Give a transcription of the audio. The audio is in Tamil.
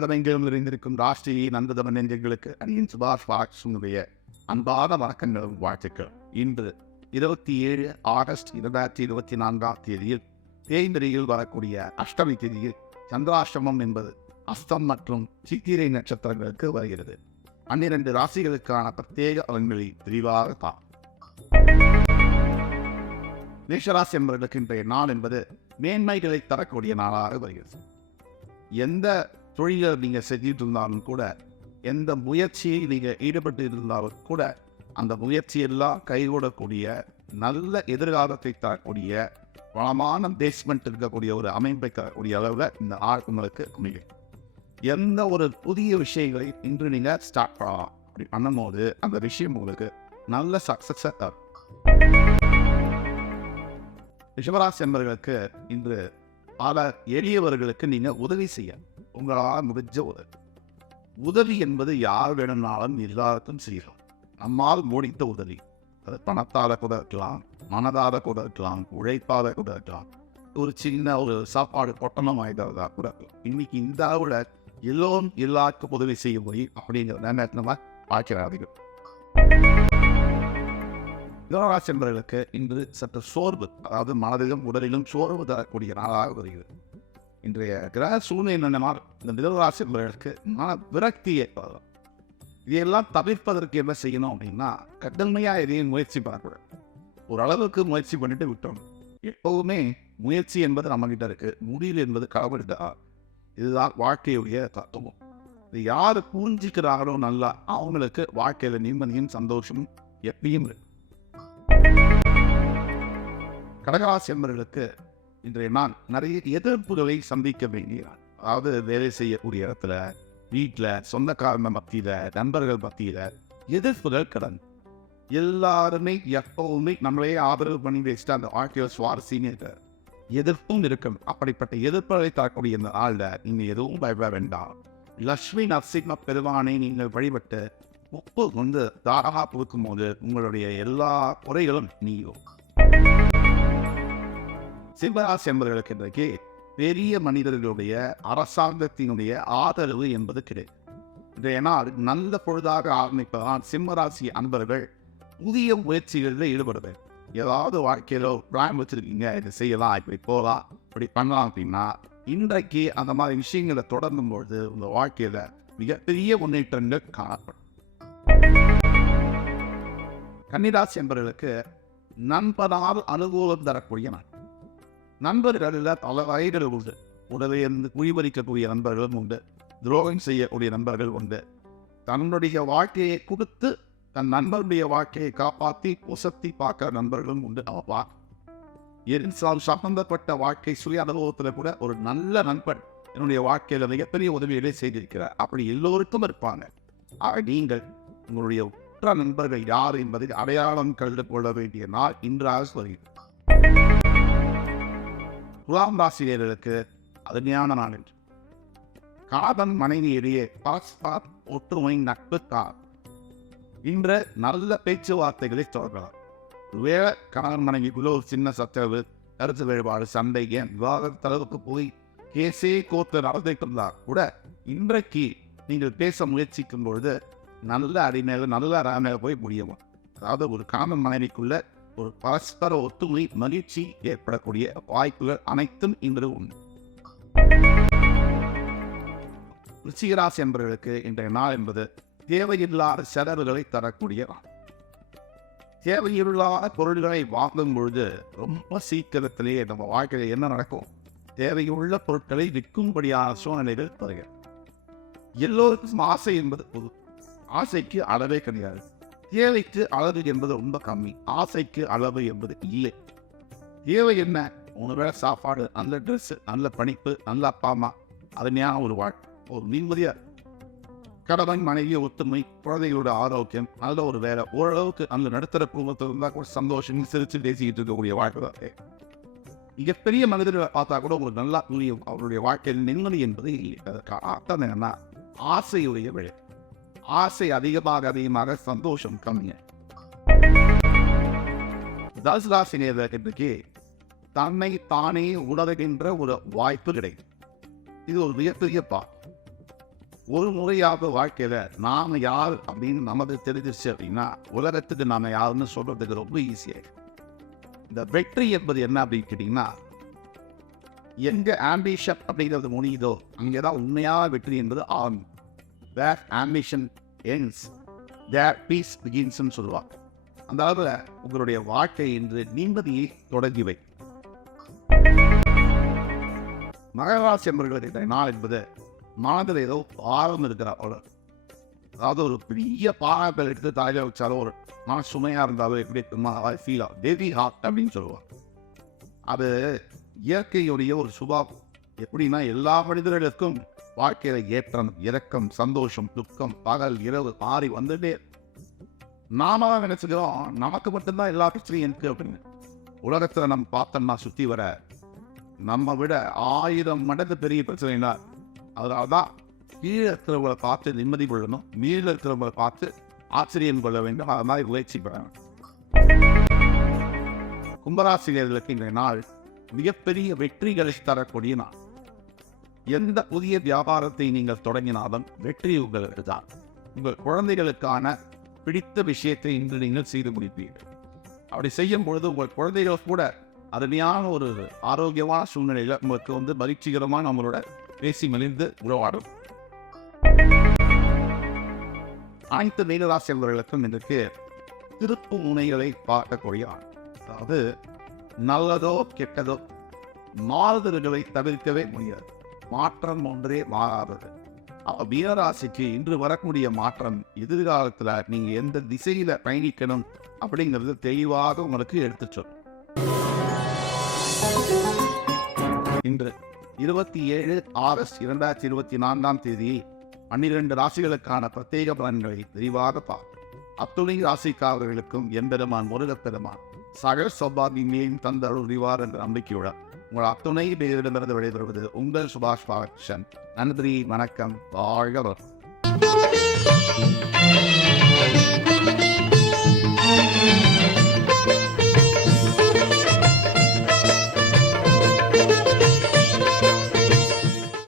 உலகமெங்கிலும் நிறைந்திருக்கும் ராஷ்டிரிய நண்பதம நெஞ்சங்களுக்கு அணியின் சுபாஷ் பாக்ஸுடைய அன்பான வணக்கங்களும் வாழ்த்துக்கள். இன்று 27 ஆகஸ்ட் 2024 தேய்பிரையில் வரக்கூடிய அஷ்டமி திதியில் சந்திராஷ்டமம் என்பது அஸ்தம் மற்றும் சித்திரை நட்சத்திரங்களுக்கு வருகிறது. 12 ராசிகளுக்கான பிரத்யேக பலன்களை விரிவாக பார்ப்போம். மேஷராசி என்பவர்களுக்கு இன்றைய நாள் என்பது மேன்மைகளை தரக்கூடிய நாளாக வருகிறது. எந்த தொழிலை நீங்கள் செஞ்சிட்டு இருந்தாலும் கூட, எந்த முயற்சியை நீங்கள் ஈடுபட்டு இருந்தாலும் கூட, அந்த முயற்சியெல்லாம் கைகூடக்கூடிய நல்ல எதிர்காலத்தை தரக்கூடிய வளமான பேஸ்மெண்ட் இருக்கக்கூடிய ஒரு அமைப்பை தரக்கூடிய அளவில் இந்த நாள் உங்களுக்கு அமையும். எந்த ஒரு புதிய விஷயங்களை இன்று நீங்கள் ஸ்டார்ட் பண்ணலாம். அப்படி பண்ணும்போது அந்த விஷயம் உங்களுக்கு நல்ல சக்ஸஸை தரும். ரிஷபராசி என்பவர்களுக்கு இன்று பல எளியவர்களுக்கு நீங்கள் உதவி செய்ய உங்களால் முடிஞ்ச உதவி என்பது யார் வேணும்னாலும் எல்லாருக்கும் செய்யலாம். நம்மால் முடித்த உதவி, அது பணத்தால் கூட இருக்கலாம், மனதால் கூட இருக்கலாம், உழைப்பால் கூட இருக்கலாம், ஒரு சின்ன ஒரு சாப்பாடு பொட்டணம் வாய்ந்ததா கூட இருக்கலாம். இன்னைக்கு இந்த அளவில் எல்லோரும் எல்லாருக்கும் உதவி செய்ய போய் அப்படிங்கிற நம்ம பார்க்கிறார்கள். மிதுனராசி என்பவர்களுக்கு இன்று சற்று சோர்வு, அதாவது மனதிலும் உடலிலும் சோர்வு தரக்கூடிய நாளாக வருகிறது. இன்றைய கிரக சூழ்நிலை என்னென்னால் இந்த மிதுனராசி என்பவர்களுக்கு மன விரக்தி ஏற்படலாம். இதையெல்லாம் தவிர்ப்பதற்கு என்ன செய்யணும் அப்படின்னா, கடுமையாக எதையும் முயற்சி பண்ணக்கூடாது. ஓரளவுக்கு முயற்சி பண்ணிட்டு விட்டோம். எப்போவுமே முயற்சி என்பது நம்மகிட்ட இருக்கு, முடிவு என்பது கடவுள்கிட்ட. இதுதான் வாழ்க்கையுடைய தத்துவம். இது யார் புரிஞ்சுக்கிறார்களோ நல்லா, அவங்களுக்கு வாழ்க்கையில் நிம்மதியும் சந்தோஷமும் எப்பயும் இருக்கு. கடகராசி என்பவர்களுக்கு இன்றைய நாள் நிறைய எதிர்ப்புகளை சந்திக்க வேண்டிய, அதாவது வேலை செய்யக்கூடிய இடத்துல, வீட்டில், சொந்தக்காரங்க மத்தியில், நண்பர்கள் மத்தியில் எதிர்ப்புகள் கடந்து எல்லாருமே எப்பவுமே நம்மளே ஆதரவு பண்ணி வச்சுட்டு அந்த வாழ்க்கையில் சுவாரஸ்யம் இருக்க எதிர்ப்பும் இருக்கும். அப்படிப்பட்ட எதிர்ப்புகளை தரக்கூடிய இந்த நாளில் நீங்கள் எதுவும் பயப்பட வேண்டாம். லட்சுமி நரசிம்ம பெருமானை நீங்கள் வழிபட்டு உப்பு வந்து தாராக கொடுக்கும் போது உங்களுடைய எல்லா குறைகளும் நீங்கும். சிம்மராசி என்பவர்களுக்கு இன்றைக்கு பெரிய மனிதர்களுடைய அரசாங்கத்தினுடைய ஆதரவு என்பது கிடைக்கும். இன்றைய நாள் நல்ல பொழுதாக ஆரம்பிப்பதால் சிம்மராசி அன்பர்கள் புதிய முயற்சிகளில் ஈடுபடுவேன். ஏதாவது வாழ்க்கையில பிளான் வச்சிருக்கீங்க, இதை செய்யலாம், இப்படி போகலாம், இப்படி பண்ணலாம் அப்படின்னா இன்றைக்கு அந்த மாதிரி விஷயங்களை தொடரும் பொழுது உங்கள் வாழ்க்கையில மிகப்பெரிய முன்னேற்றங்கள் காணப்படும். கன்னிராசி என்பவர்களுக்கு நண்பனால் அனுகூலம் தரக்கூடிய நாள். நண்பர்களில் பல வகைகள் உண்டு. உடலை இருந்து குழிபறிக்கக்கூடிய நண்பர்களும் உண்டு, துரோகம் செய்யக்கூடிய நண்பர்கள் உண்டு. தன்னுடைய வாழ்க்கையை கொடுத்து தன் நண்பருடைய வாழ்க்கையை காப்பாற்றி உசத்தி பார்க்கிற நண்பர்களும் உண்டு. சம்பந்தப்பட்ட வாழ்க்கை சுய அனுபவத்தில் கூட ஒரு நல்ல நண்பன் என்னுடைய வாழ்க்கையில மிகப்பெரிய உதவிகளை செய்திருக்கிறார், அப்படி எல்லோருக்கும் இருப்பாங்க. நீங்கள் உங்களுடைய உற்ற நண்பர்கள் யார் என்பதை அடையாளம் கண்டு கொள்ள வேண்டிய நாள் இன்றாக வருகிறது. துலாம் ராசினியர்களுக்கு அருமையான நாள் என்று காதன் மனைவியிடையே பரஸ்பர ஒற்றுமை நட்பு கார் இன்று நல்ல பேச்சுவார்த்தைகளை தொடரலாம். ஒருவேளை கணவன் மனைவிக்குள்ள ஒரு சின்ன சச்சரவு, கருத்து வேறுபாடு, சண்டை, விவாதத்தளவுக்கு போய் கேசே கோர்த்து நடந்துட்டு இருந்தால் கூட இன்றைக்கு நீங்கள் பேச முயற்சிக்கும் பொழுது நல்ல அடிமையில நல்ல அறாமையில போய் முடியும். அதாவது ஒரு கணவன் மனைவிக்குள்ள ஒரு பரஸ்பர ஒத்துமை மகிழ்ச்சி ஏற்படக்கூடிய வாய்ப்புகள் அனைத்தும் இன்று உண்டு. விருச்சிகராசி என்பவர்களுக்கு இன்றைய நாள் என்பது தேவையில்லாத செலவுகளை தரக்கூடிய நாள். தேவையில்லாத பொருள்களை வாங்கும் பொழுது ரொம்ப சீக்கிரத்திலேயே நம்ம வாழ்க்கையில் என்ன நடக்கும், தேவையுள்ள பொருட்களை விற்கும்படியான சூழ்நிலைகள் தருகிறது. எல்லோருக்கும் ஆசை என்பது பொது, ஆசைக்கு அளவே கிடையாது. தேவைக்கு அளவு என்பது ரொம்ப கம்மி, ஆசைக்கு அளவு என்பது இல்லை. தேவை என்ன, உணவு, சாப்பாடு, நல்ல ட்ரெஸ், நல்ல படிப்பு, நல்ல அப்பா அம்மா, அருமையான ஒரு வாழ்க்கை, ஒரு நிம்மதியா கணவன் மனைவி ஒத்துமை, குழந்தைகளோட ஆரோக்கியம், நல்ல ஒரு வேலை, ஓரளவுக்கு அந்த நடுத்தர குடும்பத்தில் இருந்தால் கூட சந்தோஷம் சிரிச்சு பேசிக்கிட்டு இருக்கக்கூடிய வாழ்க்கை தான். மிகப்பெரிய மனிதர்களை பார்த்தா கூட ஒரு நல்லா புரியும் அவருடைய வாழ்க்கையில் நிம்மதி என்பது இல்லை. அதற்கு அர்த்தம் என்னன்னா ஆசையுடைய விழை. ஆசை அதிகமாக சந்தோஷம் கம்மிய. தனுசு தன்னை தானே உணர்கின்ற ஒரு வாய்ப்பு கிடைக்கும். இது ஒரு மிகப்பெரிய ஒரு முறையாக வாழ்க்கையில நாம யார் அப்படின்னு நமக்கு தெரிஞ்சிருச்சு அப்படின்னா உலகத்துக்கு நாம யாருன்னு சொல்றதுக்கு ரொம்ப ஈஸியாக. இந்த வெற்றி என்பது என்ன அப்படின்னு கேட்டீங்கன்னா, எங்க ஆம்பிஷன் அப்படிங்கிறது முடியுதோ அங்கேதான் உண்மையான வெற்றி என்பது ஆகும். வேர் ambition ends, there peace begins ன்னு சொல்லுவாங்க. அந்த அளவுல உங்களுடைய வாழ்க்கை என்று நிம்மதியை தொடங்கி வை. மகராசி என்பவர்களுக்கு இந்த நாள் என்பது மனதில் ஏதோ பாரம் இருக்கிற போல. அதாவது ஒரு பெரிய பாறாக்கள் எடுத்து தலையில வச்சாலும் ஒரு மன சுமையா இருந்தாலும் எப்படி ஃபீல் ஆகும். ஹெவி ஹார்ட் அப்படின்னு சொல்லுவாங்க. அது இயற்கையுடைய ஒரு சுபாவம். எப்படின்னா எல்லா மனிதர்களுக்கும் வாழ்க்கையில ஏற்றம், இரக்கம், சந்தோஷம், துக்கம், பகல், இரவு மாறி வந்துட்டே. நாம தான் நினைச்சுக்கிறோம் நமக்கு மட்டும்தான் எல்லா பிரச்சனையும் இருக்கு அப்படின்னு. உலகத்துல நம்ம பார்த்தோம்னா சுத்தி வர நம்ம விட 1000 மடங்கு பெரிய பிரச்சனைனா, அதனால்தான் கீழே இருக்கிறவங்களை பார்த்து நிம்மதி கொள்ளணும், மேல இருக்கிறவங்களை பார்த்து ஆச்சரியம் கொள்ள வேண்டும். அது மாதிரி முயற்சி பண்ணணும். கும்பராசிரியர்களுக்கு இந்த நாள் மிகப்பெரிய வெற்றிகளை தரக்கூடிய நாள். எந்த புதிய வியாபாரத்தை நீங்கள் தொடங்கினாலும் வெற்றி உங்களுக்கு தான். உங்கள் குழந்தைகளுக்கான பிடித்த விஷயத்தை இன்று நீங்கள் செய்து முடிப்பீர்கள். அப்படி செய்யும் பொழுது உங்கள் குழந்தைகள் கூட அருமையான ஒரு ஆரோக்கியமான சூழ்நிலையில உங்களுக்கு மகிழ்ச்சிகரமாக நம்மளோட பேசி மலிந்து உறவாடும். அனைத்து மீனராசி என்பவர்களுக்கும் இன்றைக்கு திருப்பு முனைகளை பார்க்கக்கூடிய ஆள். அதாவது நல்லதோ கெட்டதோ மாறுதல்களை தவிர்க்கவே முடியாது. மாற்றம் ஒன்றே மாறாதது. மீனராசிக்கு இன்று வரக்கூடிய மாற்றம் எதிர்காலத்தில் நீங்க எந்த திசையில பயணிக்கணும் அப்படிங்கிறது தெளிவாக உங்களுக்கு எடுத்து சொல்லும். இன்று 27 ஆகஸ்ட் 2024 12 ராசிகளுக்கான பிரத்யேக பலன்களை விரிவாக பார்ப்போம். அத்துணை ராசிக்காரர்களுக்கும் எம்பெருமான் முருகப்பெருமான் சகல சௌபாகியங்களையும் தந்தருள் விரிவார் என்ற நம்பிக்கையுடன் உங்கள் அத்துணை பேரிடமிருந்து விடைபெறுவது உங்கள் சுபாஷ் பாலகிருஷ்ணன். நன்றி, வணக்கம், வாழ்க வளமுடன்.